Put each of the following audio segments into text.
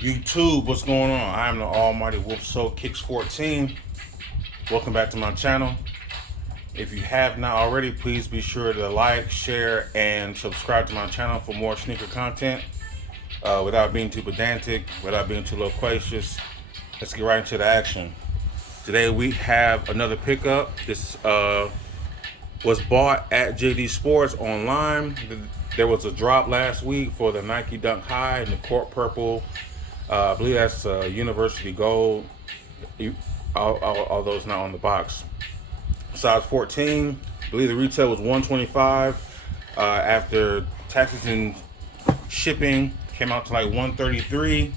YouTube, what's going on? I am the almighty Wolf Soul Kicks 14. Welcome back to my channel. If you have not already, please be sure to like, share, and subscribe to my channel for more sneaker content. Without being too pedantic, without being too loquacious, let's get right into the action. Today we have another pickup. This was bought at JD Sports online. There was a drop last week for the Nike Dunk High in the court purple. I believe that's University Gold, although it's not on the box. Size 14. I believe the retail was $125. After taxes and shipping, came out to like $133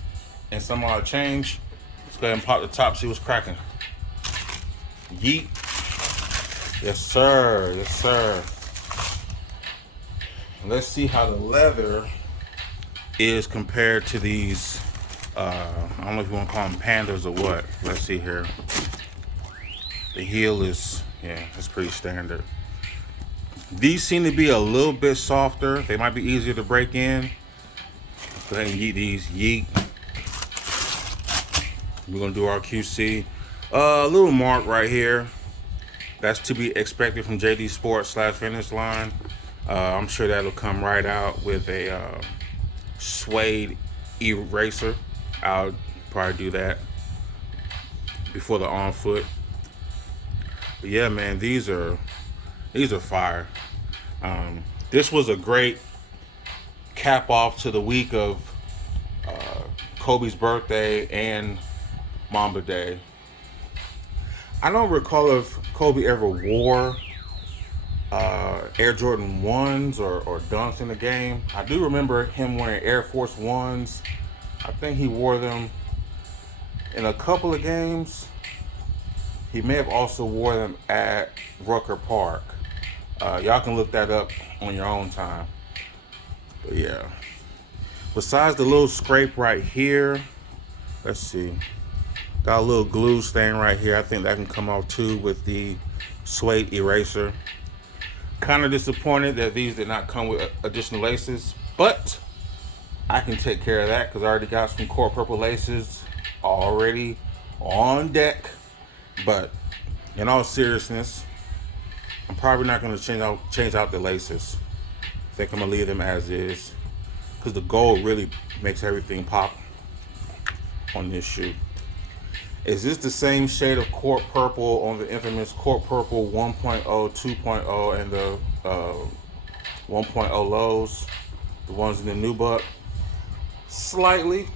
and some odd change. Let's go ahead and pop the top, see what's cracking. Yeet. Yes, sir. Yes, sir. Let's see how the leather is compared to these. I don't know if you want to call them pandas or what. Let's see here. The heel is, yeah, it's pretty standard. These seem to be a little bit softer. They might be easier to break in. Let's go ahead and yeet these. Yeet. We're going to do our QC. A little mark right here. That's to be expected from JD Sports / Finish Line. I'm sure that'll come right out with a suede eraser. I'll probably do that before the on foot. But yeah, man, these are fire. This was a great cap off to the week of Kobe's birthday and Mamba Day. I don't recall if Kobe ever wore Air Jordan 1s or Dunks in the game. I do remember him wearing Air Force 1s. I think he wore them in a couple of games. He may have also wore them at Rucker Park. Y'all can look that up on your own time. But yeah. Besides the little scrape right here, let's see. Got a little glue stain right here. I think that can come off too with the suede eraser. Kind of disappointed that these did not come with additional laces, but I can take care of that because I already got some court purple laces already on deck. But in all seriousness, I'm probably not going to change out the laces. I think I'm going to leave them as is because the gold really makes everything pop on this shoe. Is this the same shade of court purple on the infamous court purple 1.0, 2.0, and the 1.0 lows? The ones in the new buck? Slightly.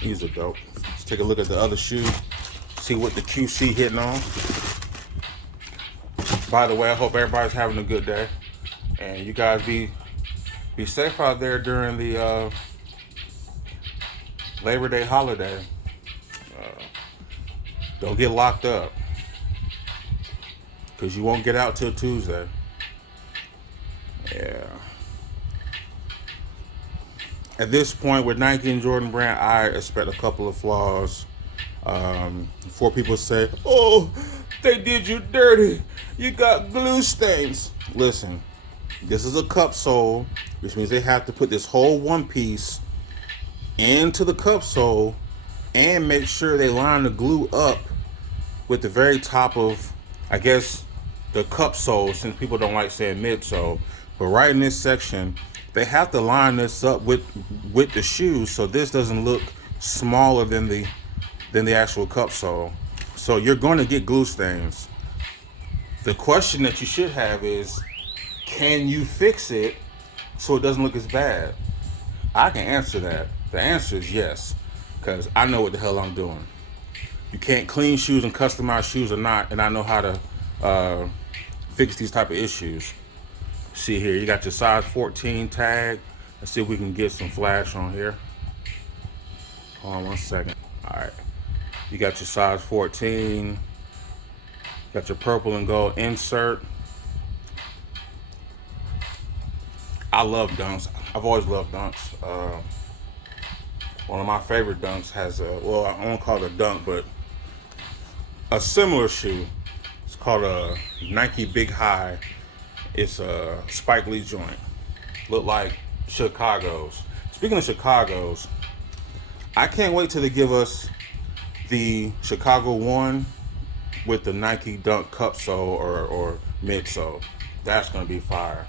These are dope. Let's take a look at the other shoe. See what the QC hitting on. By the way, I hope everybody's having a good day. And you guys be safe out there during the Labor Day holiday. Don't get locked up, because you won't get out till Tuesday. Yeah. At this point with Nike and Jordan Brand, I expect a couple of flaws. Before people say, oh, they did you dirty, you got glue stains. Listen, this is a cup sole, which means they have to put this whole one piece into the cup sole and make sure they line the glue up with the very top of, I guess, the cup sole, since people don't like saying midsole. But right in this section, they have to line this up with the shoe so this doesn't look smaller than the actual cup sole. So you're going to get glue stains. The question that you should have is, can you fix it so it doesn't look as bad? I can answer that. The answer is yes, because I know what the hell I'm doing. You can't clean shoes and customize shoes or not, and I know how to fix these type of issues. See here, you got your size 14 tag. Let's see if we can get some flash on here. Hold on 1 second. All right, you got your size 14. Got your purple and gold insert. I love Dunks. I've always loved Dunks. One of my favorite Dunks has a, well, I won't call it a dunk, but a similar shoe. It's called a Nike Big High. It's a Spike Lee joint. Look like Chicago's. Speaking of Chicago's, I can't wait till they give us the Chicago 1 with the Nike Dunk Cup sole or midsole. That's gonna be fire.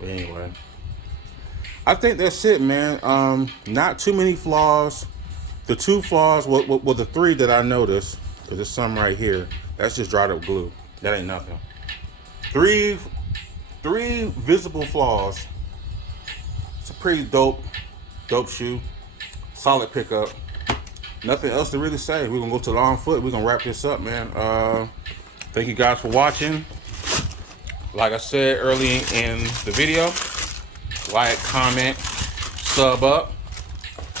But anyway, I think that's it, man. Not too many flaws. The two flaws, well, the three that I noticed, because there's some right here. That's just dried up glue. That ain't nothing. Three visible flaws. It's a pretty dope shoe. Solid pickup. Nothing else to really say. We're gonna go to the on foot. We're gonna wrap this up, man. Thank you guys for watching. Like I said early in the video, like, comment, sub up.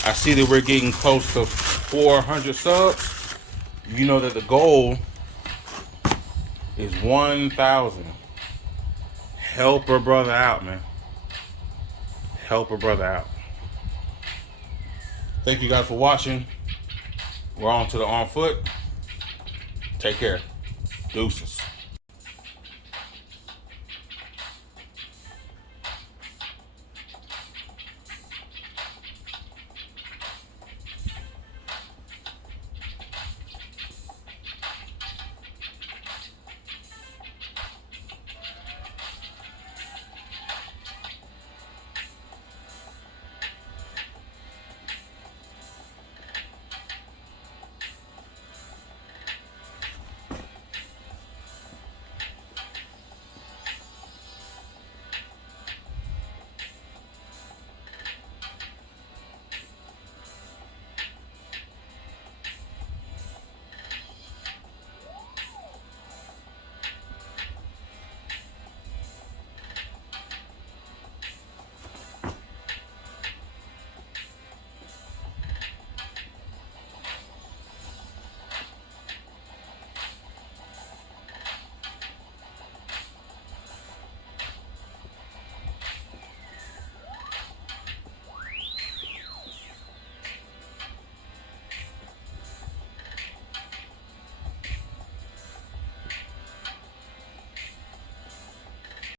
I see that we're getting close to 400 subs. You know that the goal is 1,000. Help a brother out, man. Help a brother out. Thank you guys for watching. We're on to the on foot. Take care. Deuces.